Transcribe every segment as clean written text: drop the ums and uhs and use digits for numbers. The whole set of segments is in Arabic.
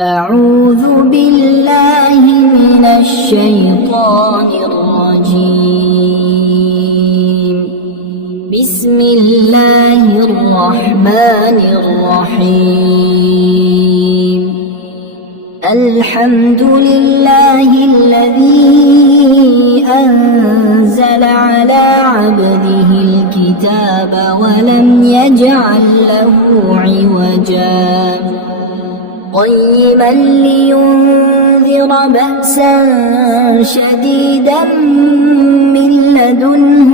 أعوذ بالله من الشيطان الرجيم. بسم الله الرحمن الرحيم. الحمد لله الذي أنزل على عبده الكتاب ولم يجعل له عوجا قيما لينذر بأسا شديدا من لدنه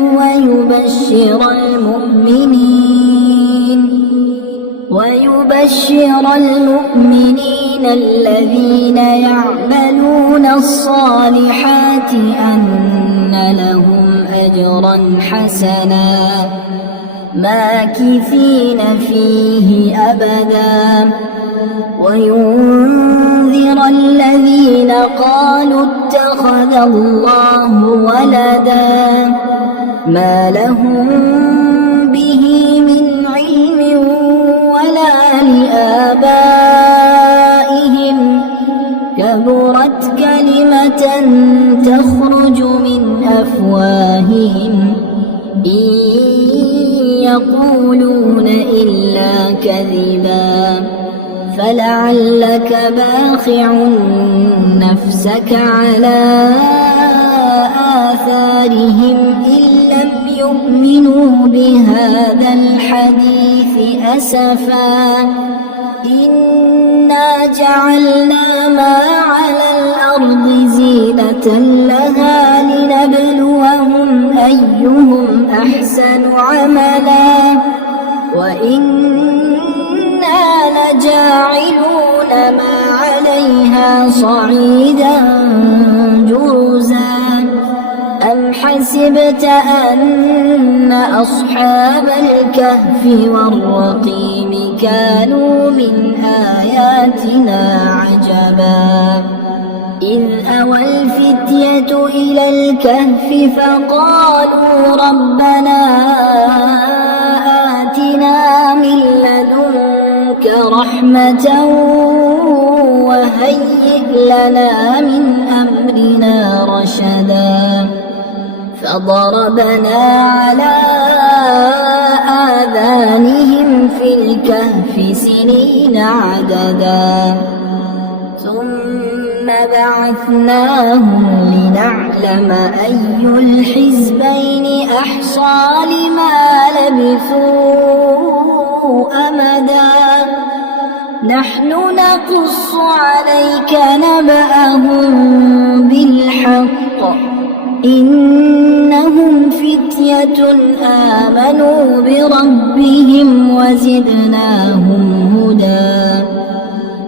ويبشر المؤمنين الذين يعملون الصالحات أن لهم أجرا حسنا ماكثين فيه أبدا وينذر الذين قالوا اتخذ الله ولدا ما لهم به من علم ولا لآبائهم كبرت كلمة تخرج من أفواههم إن يقولون إلا كذبا فلعلك باخع نفسك على آثارهم إن لم يؤمنوا بهذا الحديث أسفا إنا جعلنا ما على الأرض زينة لها لنبلوهم أيهم أحسن عملا وإنا لجاعلون ما عليها صعيدا جرزا أم حسبت أن أصحاب الكهف والرقيم كانوا من آياتنا عجبا إذ أوى الفتية إلى الكهف فقالوا ربنا آتنا من لدنك رحمة وهيئ لنا من أمرنا رشدا فضربنا على آذانهم في الكهف سنين عددا ثم بعثناهم لنعلم أي الحزبين أحصى لما لبثوا أمدا نحن نقص عليك نبأهم بالحق إنهم فتية آمنوا بربهم وزدناهم هدى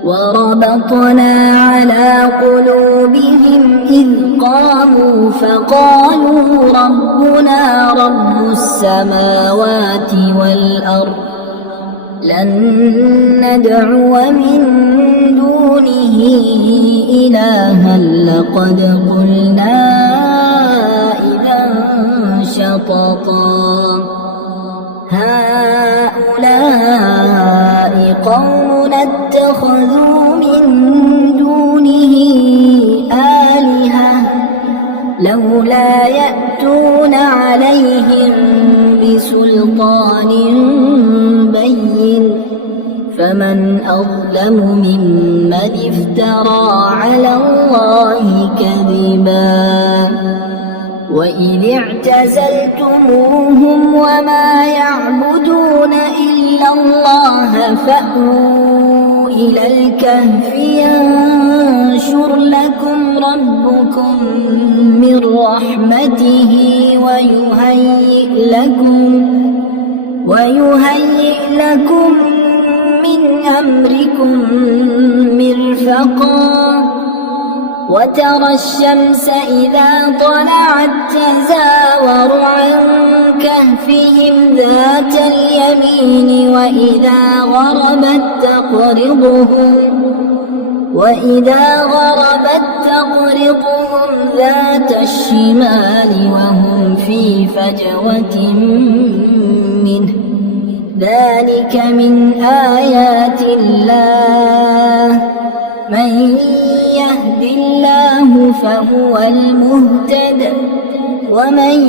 وربطنا على قلوبهم إذ قاموا فقالوا ربنا رب السماوات والأرض لن ندعو من دونه إلها لقد قلنا إذا شططا هؤلاء قوم اتخذوا من دونه آلهة لولا يأتون عليهم بسلطان بين فمن أظلم ممن افترى على الله كذبا وإذ اعتزلتموهم وما يعبدون إلا الله فأووا إلى الكهف ينشر لكم ربكم من رحمته ويهيئ لكم من أمركم مرفقا وترى الشمس إذا طلعت تزاور عن كهفهم ذات اليمين وإذا غربت تقرضهم ذات الشمال وهم في فجوة منه ذلك من آيات الله هو المهتد ومن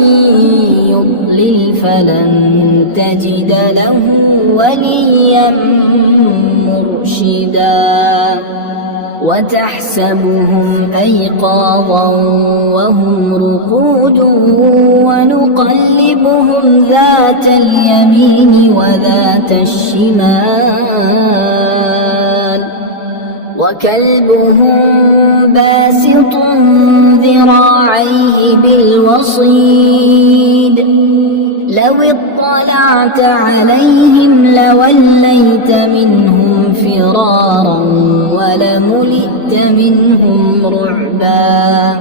يضلل فلن تجد له وليا مرشدا وتحسبهم أيقاظا وهم رقود ونقلبهم ذات اليمين وذات الشمال وكلبهم باسط ذراعيه بالوصيد لو اطلعت عليهم لوليت منهم فرارا ولملئت منهم رعبا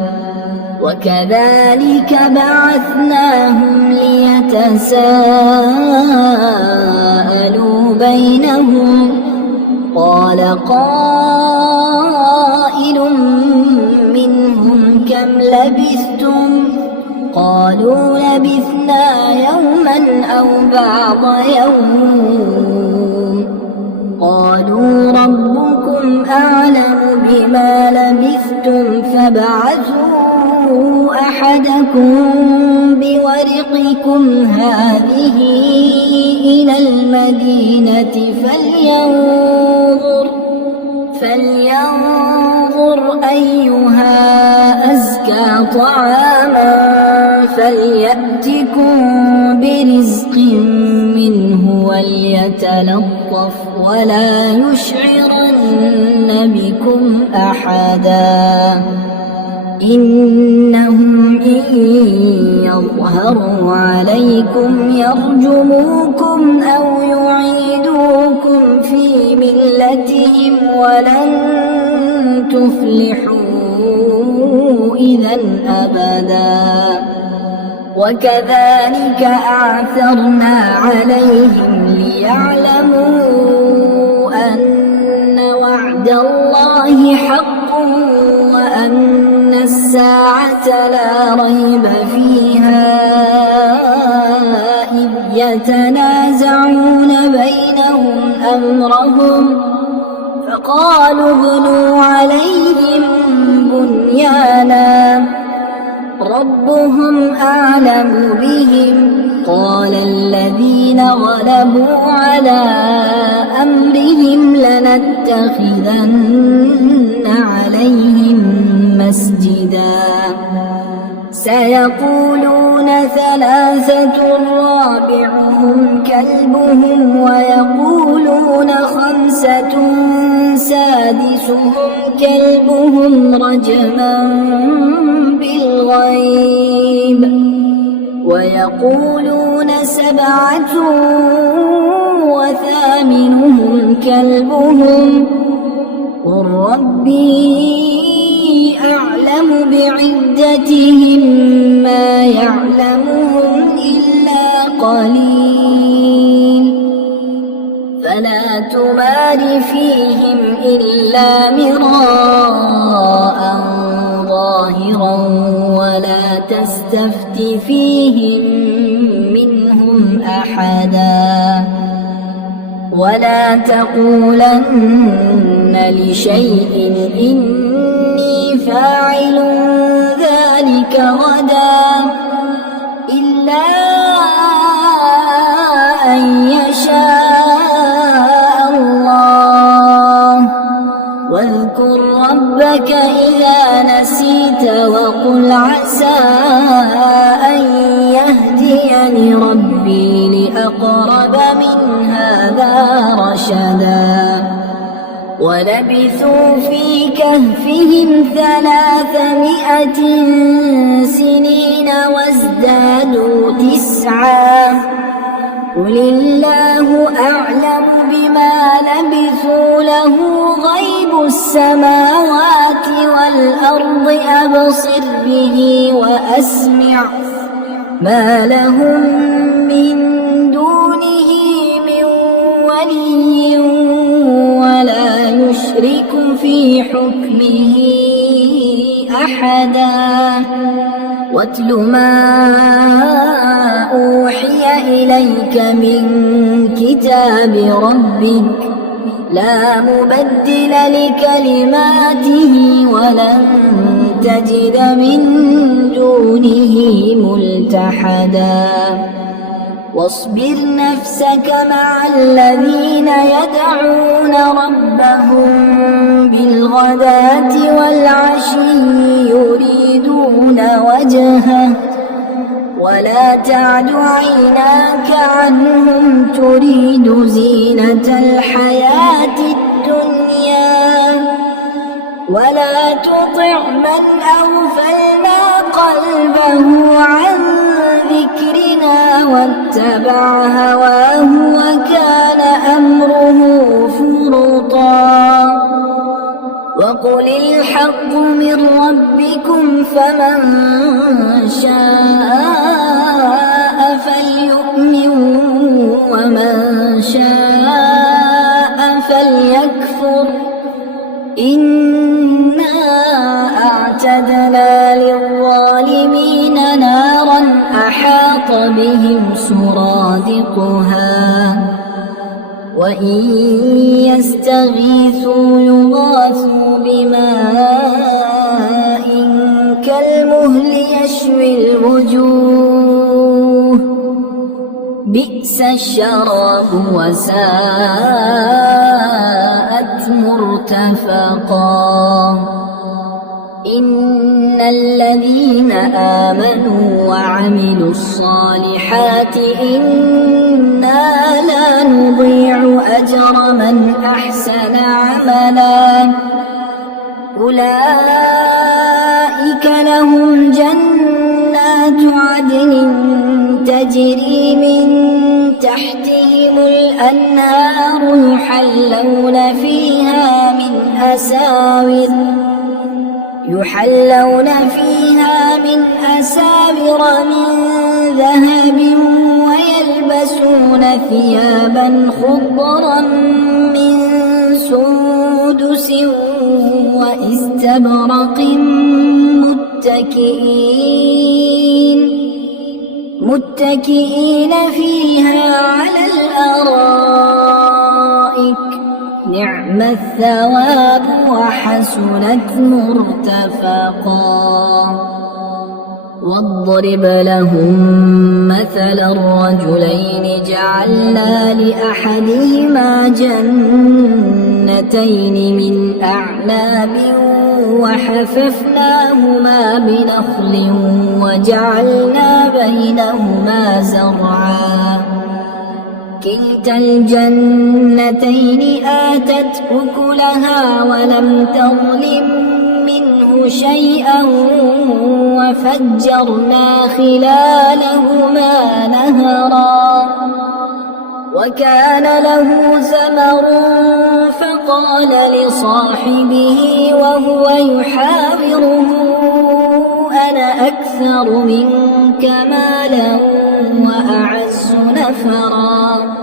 وكذلك بعثناهم ليتساءلوا بينهم قال قائل منهم كم لبثتم قالوا لبثنا يوما أو بعض يوم قالوا ربكم أعلم بما لبثتم فابعثوا أحدكم بورقكم هذه إلى المدينة فلينظر أيها أزكى طعاما فليأتكم برزق منه وليتلطف ولا يشعرن بكم أحدا إنهم إن يظهروا عليكم يرجموكم أو يعيدوكم في ملتهم ولن تفلحوا إذا أبدا وكذلك أعثرنا عليهم ليعلموا أن وعد الله حق وأن الساعة لا ريب فيها إذ يتنازعون بينهم أمرهم فقالوا ابنوا عليهم بنيانا ربهم أعلم بهم قال الذين غلبوا على أمرهم لنتخذن عليهم مسجدا سيقولون ثلاثة رابعهم كلبهم ويقولون خمسة سادسهم كلبهم رجما بالغيب ويقولون سبعة وثامنهم كلبهم قل ربي أعلم بعدتهم ما يعلمهم إلا قليل فلا تمار فيهم إلا مراء ظاهرا ولا تستفت فيهم منهم أحدا ولا تقولن لشيء إني فاعل ذلك غدا إلا أن يشاء الله واذكر ربك إذا نسيت وقل عسى أن يهديني ربي لأقرب من هذا رشدا ولبثوا في كهفهم 300 سنين وازدادوا 9 قل الله أعلم بما لبثوا له غيب السماوات والأرض أبصر به وأسمع ما لهم من دونه من ولي ولا يشرك في حكمه أحدا واتل ما أوحي إليك من كتاب ربك لا مبدل لكلماته ولن تجد من دونه ملتحدا واصبر نفسك مع الذين يدعون ربهم بالغداة والعشي يريدون وجهه ولا تعد عيناك عنهم تريد زينة الحياة الدنيا ولا تطع من أغفلنا قلبه عن ذكرنا واتبع هواه وكان أمره فرطا وقل الحق من ربكم فمن شاء فليؤمن ومن شاء فليكفر إنا أعتدنا للظالمين نارا أحاط بهم سرادقها وإن يستغيثوا يغاثوا بماء كالمهل يشوي الوجوه بئس الشراب وساءت مرتفقا إن الذين آمنوا وعملوا الصالحات إنا لا نضيع أجر من أحسن عملا أولئك لهم جنات عدن تجري من تحتهم الأنهار يحلون فيها من أساور من ذهب ويلبسون ثيابا خضرا من سندس وإستبرق متكئين فيها على الأرائك نعم الثواب وحسنت مرتفقا واضرب لهم مثلا الرجلين جعلنا لأحدهما جنتين من أعناب وحففناهما بنخل وجعلنا بينهما زرعا كلتا الجنتين آتت أكلها ولم تظلم منه شيئا وفجرنا خلالهما نهرا وكان له ثمر فقال لصاحبه وهو يحاوره أنا أكثر منك مالا وأعز نفرا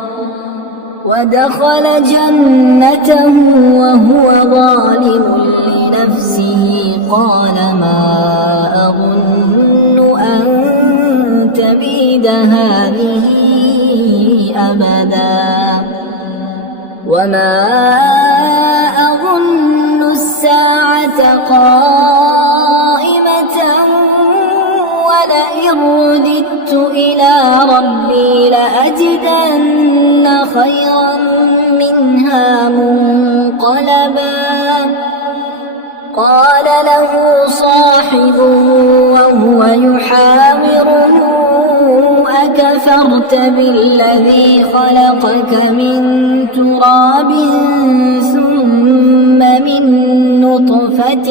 ودخل جنته وهو ظالم لنفسه قال ما أظن أن تبيد هذه أبدا وما أظن الساعة قائمة ولئن رددت إلى ربي لأجدن خيرا منها منقلبا قال له صاحبه وهو يحاوره أكفرت بالذي خلقك من تراب ثم من نطفة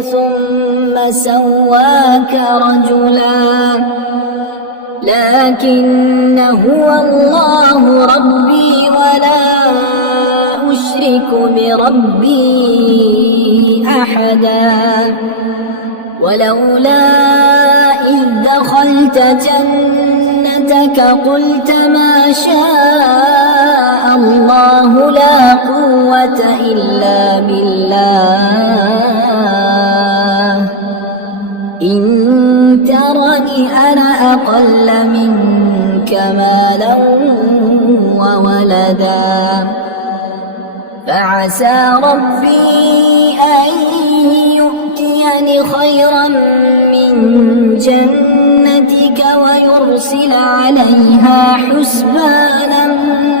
ثم سواك رجلا لكن هو الله ربي ولا أشرك بربي أحدا ولولا إذ دخلت جنتك قلت ما شاء الله لا قوة إلا بالله إن ترني أنا أقل منك مالا وولدا فعسى ربي أن يؤتيني خيرا من جنتك ويرسل عليها حسبانا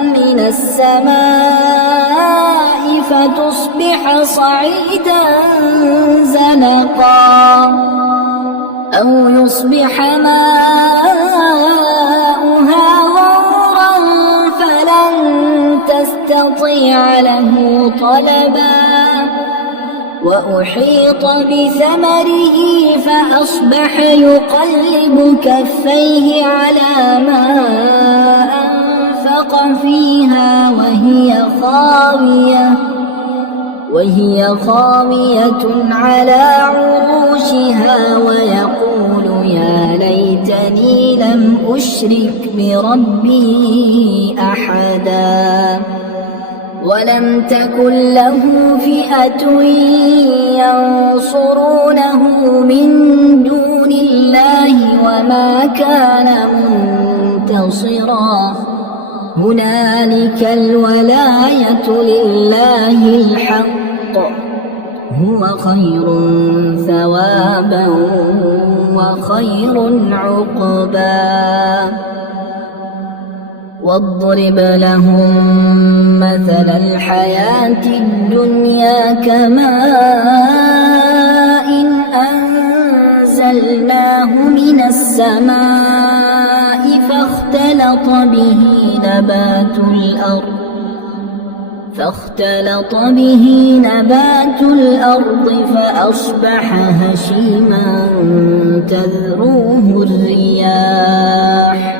من السماء فتصبح صعيدا زلقا أو يصبح ماؤها غورا فلن تستطيع له طلبا وأحيط بثمره فأصبح يقلب كفيه على ما أنفق فيها وهي خاوية على عروشها ويقول يا ليتني لم أشرك بربي أحدا ولم تكن له فئة ينصرونه من دون الله وما كان منتصرا هنالك الولاية لله الحق هو خير ثوابا وخير عقبا واضرب لهم مثل الحياة الدنيا كماء أنزلناه من السماء فاختلط به نبات الأرض فأصبح هشيما تذروه الرياح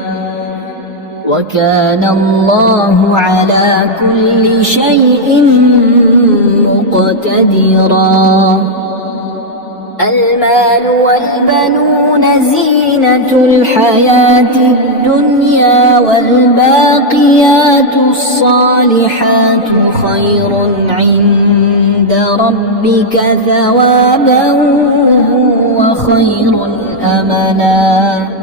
وكان الله على كل شيء مقتدرا المال والبنون زينة الحياة الدنيا والباقيات الصالحات خير عند ربك ثوابا وخير أملا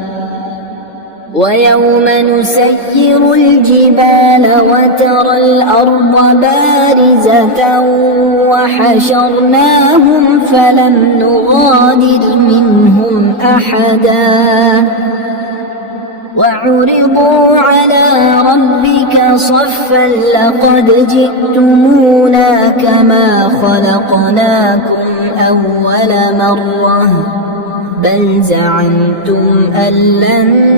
ويوم نسير الجبال وترى الأرض بارزة وحشرناهم فلم نغادر منهم أحدا وعرضوا على ربك صفا لقد جئتمونا كما خلقناكم أول مرة بل زعمتم أن لن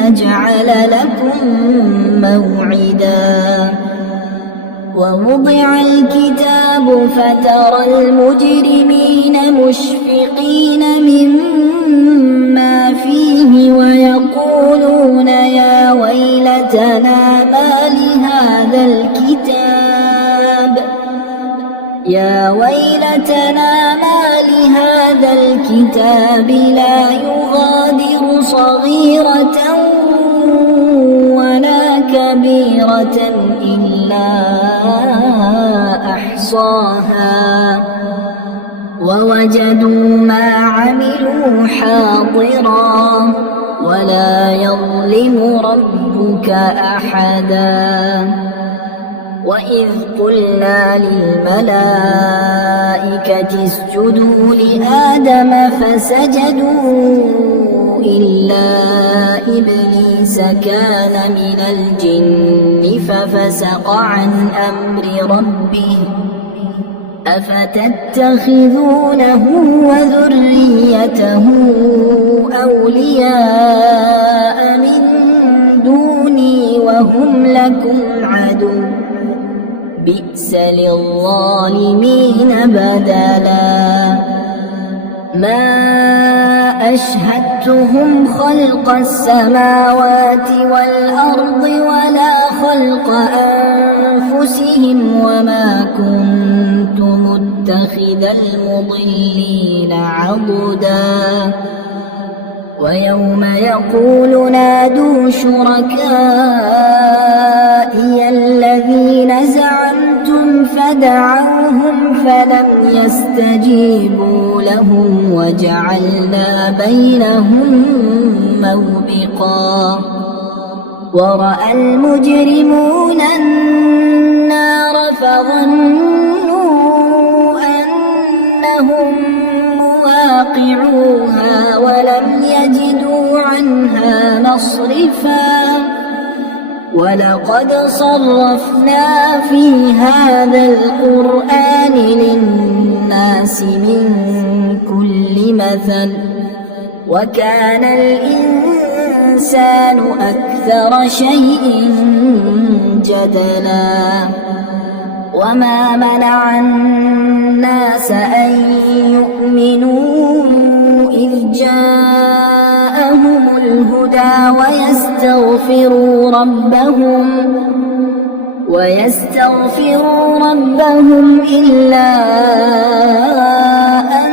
نجعل لكم موعدا ووضع الكتاب فترى المجرمين مشفقين مما فيه ويقولون يا ويلتنا ما لهذا الكتاب لا يغادر صغيرة ولا كبيرة إلا أحصاها ووجدوا ما عملوا حاضرا ولا يظلم ربك أحدا وإذ قلنا للملائكة اسجدوا لآدم فسجدوا إلا إبليس كان من الجن ففسق عن أمر ربه أفتتخذونه وذريته أولياء من دوني وهم لكم عدو بئس للظالمين بدلا ما أشهدتهم خلق السماوات والأرض ولا خلق أنفسهم وما كنت متخذ المضلين عضدا ويوم يقول نادوا شركائي الذين زعمتم فدعوهم فلم يستجيبوا لهم وجعلنا بينهم موبقا ورأى المجرمون النار فظنوا أنهم مصرفا ولقد صرفنا في هذا القرآن للناس من كل مثل وكان الإنسان أكثر شيء جدلا وما منع الناس أن يؤمنوا إذ جاءهم الهدى ويستغفروا ربهم إلا أن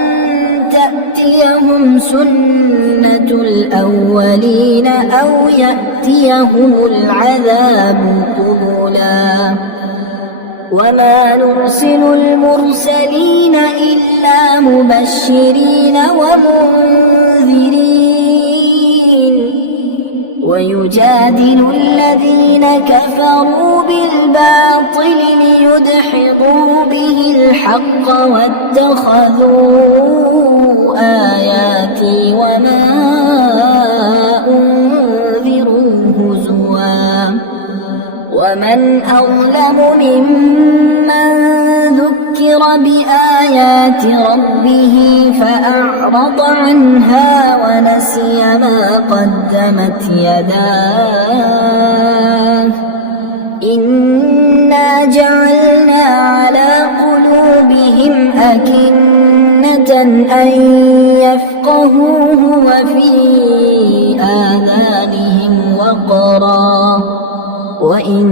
تأتيهم سنة الأولين أو يأتيهم العذاب قبلا وما نرسل المرسلين إلا مبشرين ومنذرين ويجادل الذين كفروا بالباطل ليدحضوا به الحق واتخذوا آياتي وما أنذروا هزوا ومن أظلم ممن ذكر بآيات ربه فأعرض عنها ونسي ما قدمت يداه إنا جعلنا على قلوبهم أكنة أن يفقهوه وفي آذانهم وقرا وإن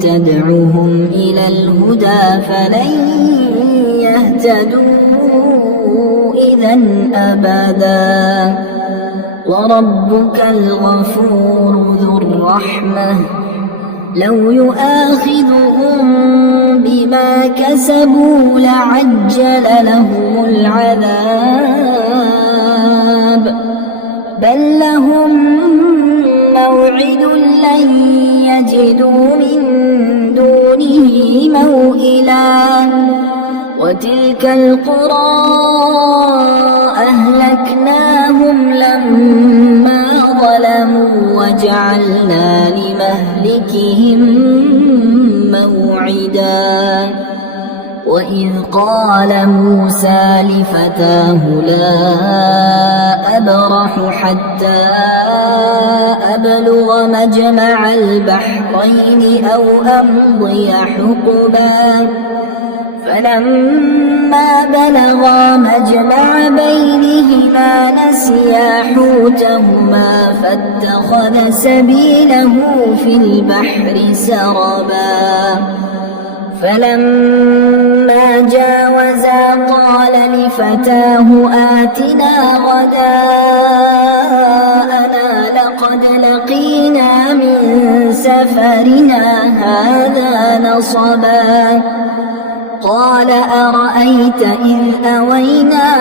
تدعهم إلى الهدى فلن يهتدوا إذا أبدا وربك الغفور ذو الرحمة لو يؤاخذهم بما كسبوا لعجل لهم العذاب بل لهم موعد لن يجدوا من دونه موئلا وتلك القرى أهلكناهم لما ظلموا وجعلنا لمهلكهم موعدا وإذ قال موسى لفتاه لا أبرح حتى أبلغ مجمع البحرين أو أمضي حقبا فلما بلغا مجمع بينهما نسيا حوتهما فاتخذ سبيله في البحر سربا فلما جاوزا قال لفتاه آتنا غداءنا لقد لقينا من سفرنا هذا نصبا قال أرأيت إذ أوينا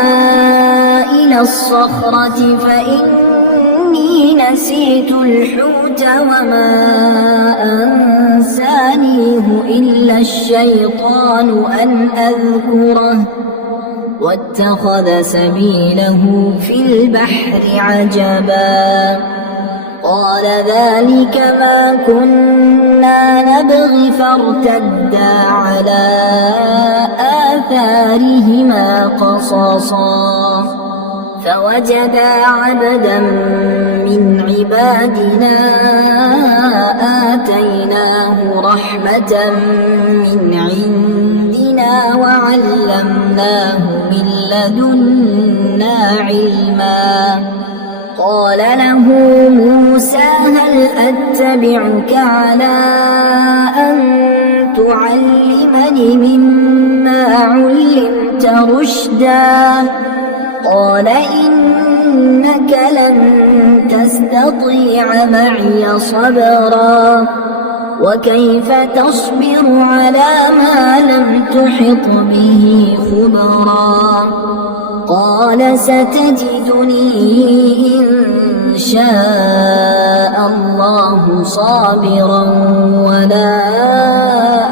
إلى الصخرة فإني نسيت الحوت وما أنسانيه إلا الشيطان أن أذكره واتخذ سبيله في البحر عجبا قال ذلك ما كنا نبغي فارتدا على آثارهما قصصا فوجدا عبدا من عبادنا آتيناه رحمة من عندنا وعلمناه من لدنا علما قال له موسى هل أتبعك على أن تعلمني مما علمت رشدا قال إنك لن تستطيع معي صبرا وكيف تصبر على ما لم تحط به خبرا قال ستجدني إن شاء الله صابرا ولا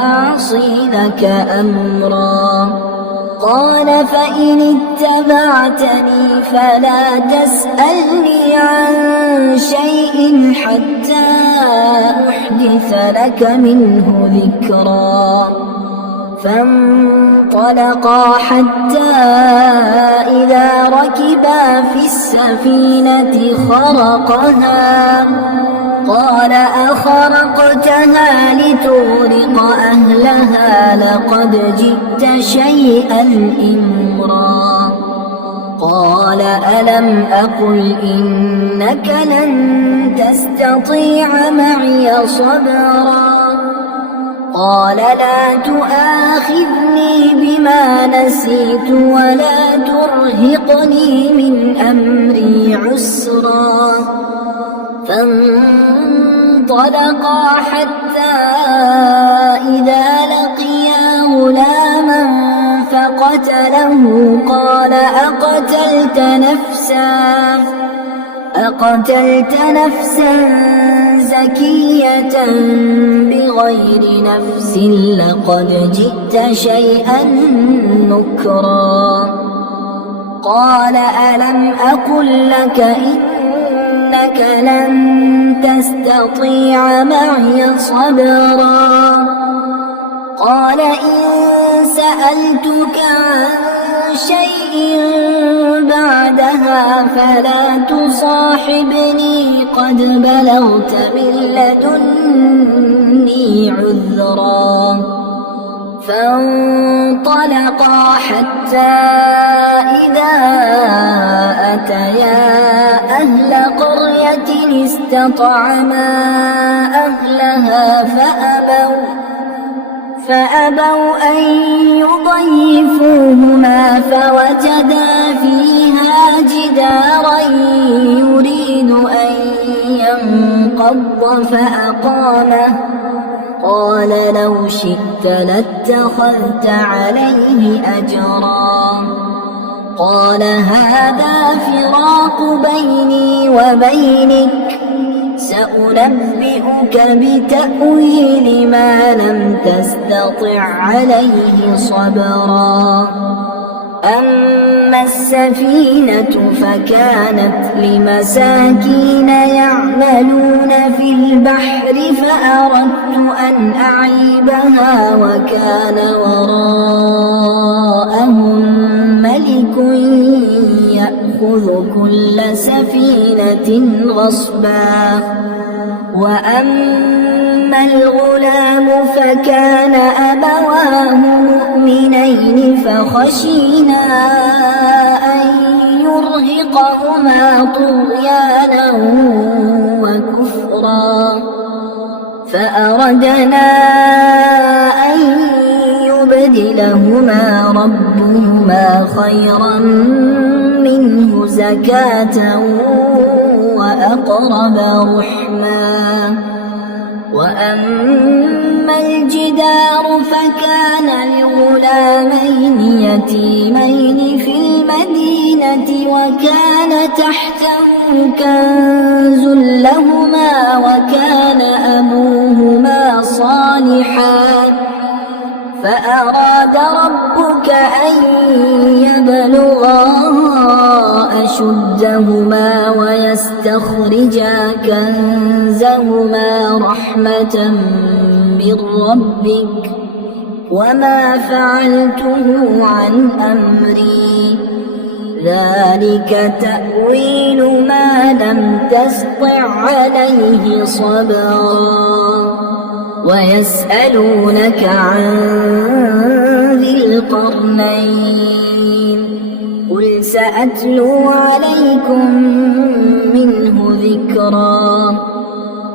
أعصي لك أمرا قال فإن اتبعتني فلا تسألني عن شيء حتى أحدث لك منه ذكرا فانطلقا حتى إذا ركبا في السفينة خرقها قال أخرقتها لتغرق أهلها لقد جئت شيئا إمرا قال ألم أقل إنك لن تستطيع معي صبرا قال لا تؤاخذني بما نسيت ولا ترهقني من أمري عسرا فانطلقا حتى إذا لقيا غلاما فقتله قال أقتلت نفسا زكية بغير نفس لقد جئت شيئا نكرا قال ألم أقل لك إنك لن تستطيع معي صبرا قال إن سألتك عن شيء بعدها فلا تصاحبني قد بلغت من لدني عذرا فانطلقا حتى إذا أتيا أهل قرية استطعما أهلها فأبوا أن يضيفوهما فوجدا فيها جدارا يريد أن ينقض فأقامه قال لو شئت لاتخذت عليه أجرا قال هذا فراق بيني وبينك سأنبئك بتأويل ما لم تستطع عليه صبرا أما السفينة فكانت لمساكين يعملون في البحر فأردت أن أعيبها وكان وراءهم ملك يأخذ كل سفينة غصبا وأما الغلام فكان أبواه مؤمنين فخشينا أن يرهقهما طغيانا وكفرا فأردنا أن يبدلهما ربهما خيرا منه زكاة وأقرب رحما وأما الجدار فكان لغلامين يتيمين في المدينة وكان تحته كنز لهما وكان أبوهما صالحا فأراد ربك أن يبلغا أشدهما ويستخرجا كنزهما رحمة من ربك وما فعلته عن أمري ذلك تأويل ما لم تسطع عليه صبرا ويسألونك عن ذي القرنين قل سأتلو عليكم منه ذكرا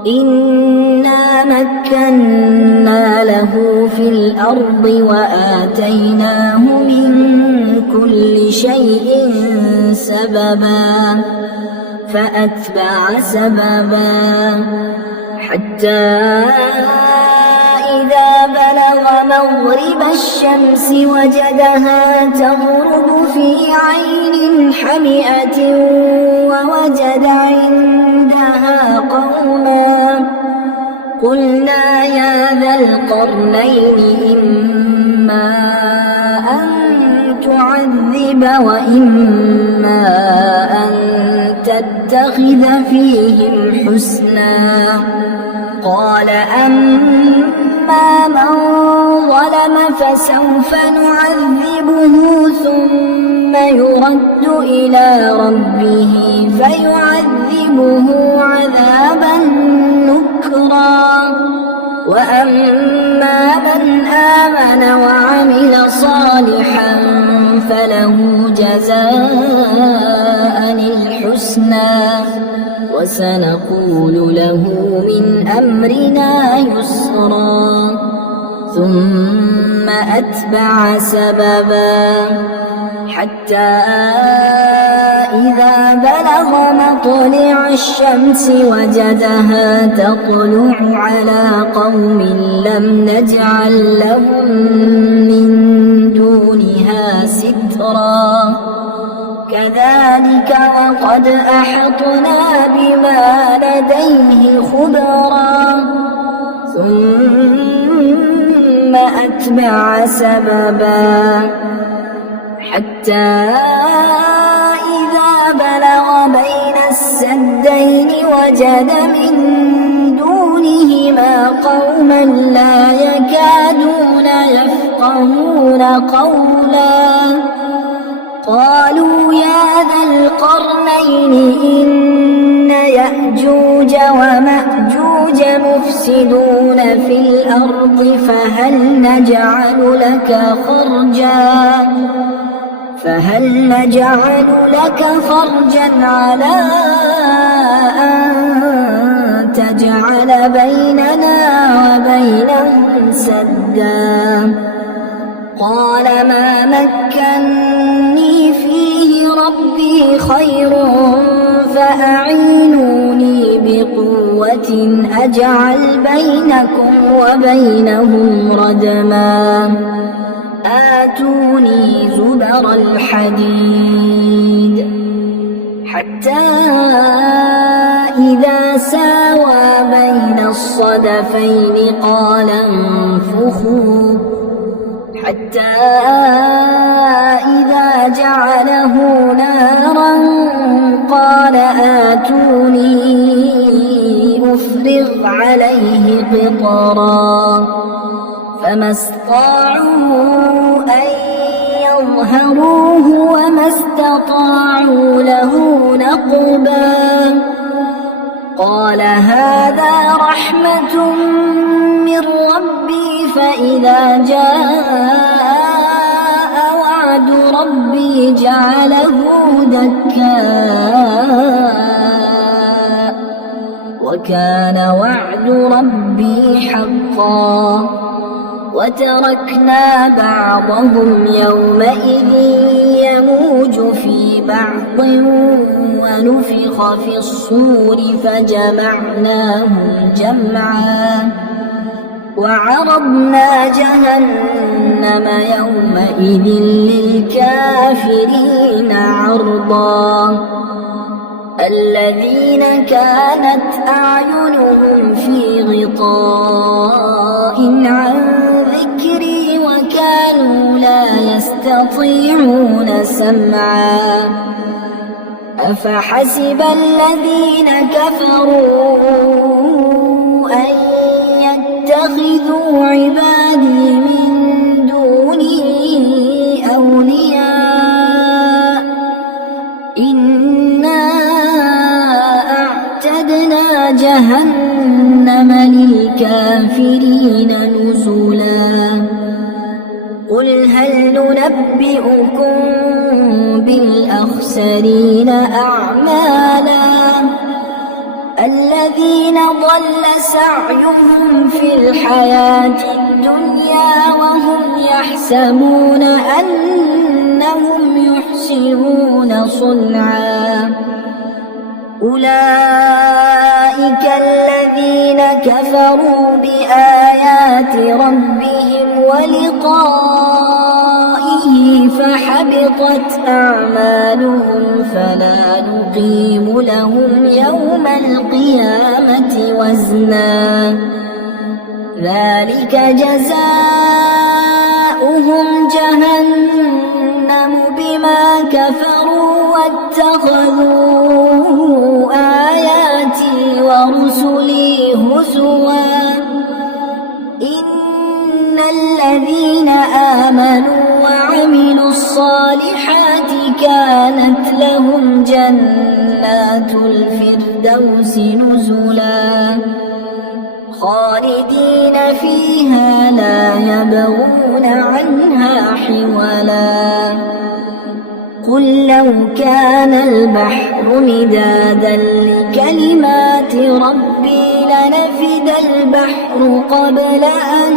إنا مكنا له في الأرض وآتيناه من كل شيء سببا فأتبع سببا حتى إذا بلغ مغرب الشمس وجدها تغرب في عين حمئة ووجد عندها قوما قلنا يا ذا القرنين إما أن تعذب وإما أن تتخذ فيهم حسنا قال أما من ظلم فسوف نعذبه ثم يرد إلى ربه فيعذبه عذابا نكرا وأما من آمن وعمل صالحا فله جزاء الحسنى وسنقول له من أمرنا يسرا ثم أتبع سببا حتى إذا بلغ مطلع الشمس وجدها تطلع على قوم لم نجعل لهم من دونها سترا كذلك وقد أحطنا بما لديه خبرا ثم أتبع سببا حتى إذا بلغ بين السدين وجد من دونهما قوما لا يكادون يفقهون قولا قالوا يا ذا القرنين إن يأجوج ومأجوج مفسدون في الأرض فهل نجعل لك خرجا على أن تجعل بيننا وبينهم سدا قال ما مكني فيه ربي خير فأعينوني بقوة أجعل بينكم وبينهم ردما آتوني زبر الحديد حتى إذا ساوى بين الصدفين قال انفخوا حتى إذا جعله نارا قال آتوني أفرغ عليه قطرا فما استطاعوا أن يظهروه وما استطاعوا له نقبا قال هذا رحمة من ربي فإذا جاء وعد ربي جعله دكاء وكان وعد ربي حقا وتركنا بعضهم يومئذ يموج في بعض ونفخ في الصور فجمعناهم جمعا وعرضنا جهنم يومئذ للكافرين عرضا الذين كانت أعينهم في غطاء عن ذكري وكانوا لا يستطيعون سمعا أفحسب الذين كفروا أن يتخذوا عبادي من دوني أولياء إنا أعتدنا جهنم للكافرين نزلا قل هل ننبئكم بالأخسرين أعمالا الذين ضل سعيهم في الحياة الدنيا وهم يحسبون أنهم يحسنون صنعا أولئك الذين كفروا بآيات ربهم ولقائه فحبطت أعمالهم فلا نقيم لهم يوم القيامة وزنا ذلك جزاؤهم جهنم اتخذوا آياتي ورسلي هزوا إن الذين آمنوا وعملوا الصالحات كانت لهم جنات الفردوس نزلا خالدين فيها لا يبغون عنها حولا قل لو كان البحر مدادا لكلمات ربي لنفد البحر قبل أن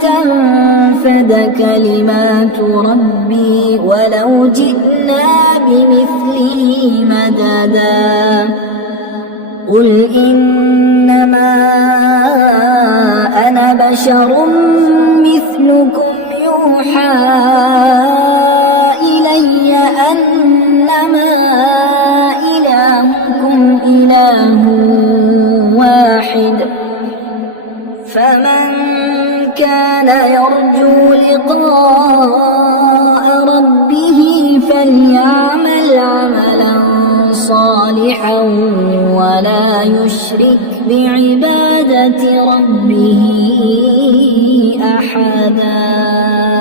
تنفد كلمات ربي ولو جئنا بمثله مددا قل إنما أنا بشر مثلكم يوحى إلي أنما إلهكم إله واحد فمن كان يرجو لقاء ربه فليعمل عملا صالحا ولا يشرك بعبادة ربه أحدا.